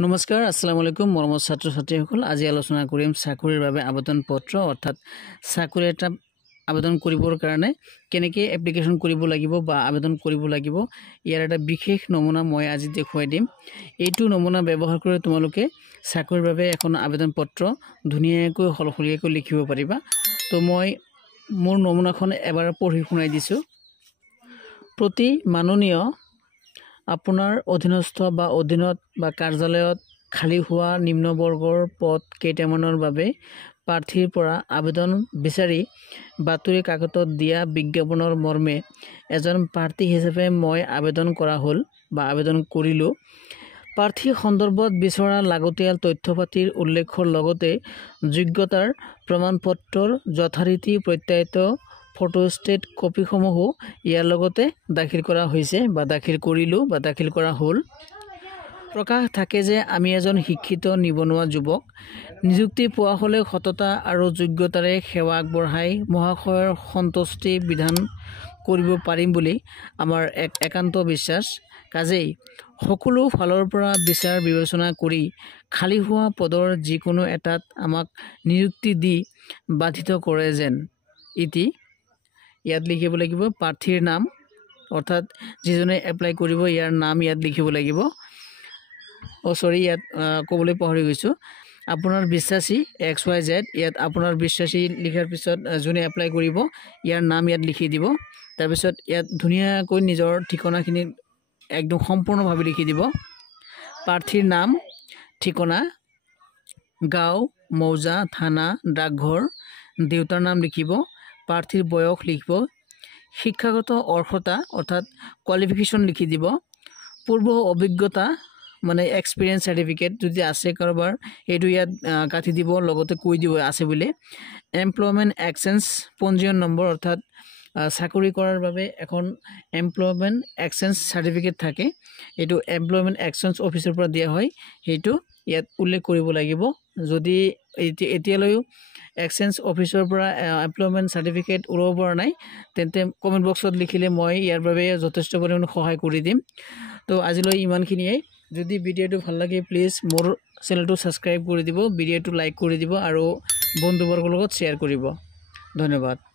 নমস্কাৰ আসসালামু আলাইকুম মৰমৰ ছাত্ৰ ছাত্ৰীসকল আজি আলোচনা কৰিম চাকৰিৰ বাবে আবেদন পত্ৰ অৰ্থাৎ চাকৰি এটা আবেদন কৰিবৰ কাৰণে কেনেকৈ এপ্লিকেশন কৰিব লাগিব বা আবেদন কৰিব লাগিব ইয়াৰ এটা বিশেষ নমুনা মই আজি দেখুৱাই দিম এইটো নমুনা ব্যৱহাৰ কৰি তোমালোকে চাকৰিৰ বাবে এখন আবেদন পত্ৰ ধুনীয়াকৈ হলহলীয়াকৈ লিখিব পাৰিবা তো মই মোৰ নমুনাখন এবাৰ পঢ়ি শুনাই দিছো প্ৰতি মাননীয় আপোনাৰ অধীনস্থ বা অধীনত বা কাৰ্যালয়ত খালি হোৱা নিম্ন বৰ্গৰ পদ কেইটামানৰ বাবে প্ৰাৰ্থীৰ পৰা আবেদন বিচাৰি বাতৰি কাকতত দিয়া বিজ্ঞাপনৰ মৰ্মে এজন প্ৰাৰ্থী হিচাপে মই আবেদন কৰা হ'ল বা আবেদন কৰিলো প্ৰাৰ্থী সন্দৰ্ভত বিচৰা লাগতিয়াল তথ্যপাতিৰ উল্লেখৰ লগতে যোগ্যতাৰ প্ৰমাণপত্ৰৰ যথাৰীতি প্ৰত্যায়িত ফটোষ্টেট কপিসমূহ ইয়াৰ লগতে দাখিল কৰা হৈছে বা দাখিল কৰিলো বা দাখিল কৰা হ'ল প্ৰকাশ থাকে যে আমি এজন শিক্ষিত নিবনুৱা যুৱক নিযুক্তি পোৱা হলে সততা আৰু যোগ্যতাৰে সেৱা আগবঢ়াই মহাশয়ৰ সন্তুষ্টি বিধান কৰিব পাৰিম বুলি আমাৰ এক একান্ত বিশ্বাস কাজেই সকলো ফালৰ পৰা বিচাৰ বিবেচনা কৰি খালি হোৱা পদৰ যিকোনো এটাত আমাক নিযুক্তি দি বাধিত কৰে যেন ইতি ইয়াত লিখিব লাগিব প্ৰাৰ্থীৰ নাম অৰ্থাৎ যিজনে এপ্লাই কৰিব ইয়াৰ নাম ইয়াত লিখিব লাগিব সৰি ইয়াত ক'বলৈ পাহৰি গৈছো আপোনাৰ বিশ্বাসী XYZ ইয়াত আপোনাৰ বিশ্বাসী লিখাৰ পিছত যোনে এপ্লাই কৰিব ইয়াৰ নাম ইয়াত লিখি দিব তাৰ পিছত ইয়াত ধুনীয়াকৈ নিজৰ ঠিকনাখিনি একদম সম্পূৰ্ণভাৱে লিখি দিব প্ৰাৰ্থীৰ নাম ঠিকনা গাঁও মৌজা থানা ডাকঘৰ দেউতাৰ নাম লিখিব প্ৰাৰ্থীৰ বয়স লিখিব শিক্ষাগত অৰ্হতা অৰ্থাৎ কোৱালিফিকেশন লিখি দিব পূৰ্ব অভিজ্ঞতা মানে এক্সপেৰিয়েন্স সাৰ্টিফিকেট যদি আছে কাৰোবাৰ এইটো ইয়াত কাটি দিব লগতে কৈ দিব আছে বুলি এমপ্লয়মেন্ট এক্সচেঞ্জ পঞ্জীয়ন নম্বৰ অৰ্থাৎ চাকৰি কৰাৰ বাবে এখন এমপ্লয়মেন্ট এক্সচেঞ্জ সাৰ্টিফিকেট থাকে এইটো এমপ্লয়মেন্ট এক্সচেঞ্জ অফিচৰ পৰা দিয়া হয় সেইটো ইয়াত উল্লেখ কৰিব লাগিব যদি এতিয়ালৈ এক্সচেঞ্জ অফিচৰ পৰা এমপ্লয়মেন্ট সাৰ্টিফিকেট উলাব পৰা নাই তেন্তে কমেন্ট বক্সত লিখিলে মই ইয়াৰ বাবে যথেষ্ট পৰিমাণে সহায় কৰি দিম তো আজিলৈ ইমানখিনিয়ে যদি ভিডিওটো ভাল লাগে প্লিজ মোৰ চেনেলটো সাবস্ক্ৰাইব কৰি দিব ভিডিওটো লাইক কৰি দিব আৰু বন্ধুবৰ্গৰ লগত শ্বেয়াৰ কৰিব ধন্যবাদ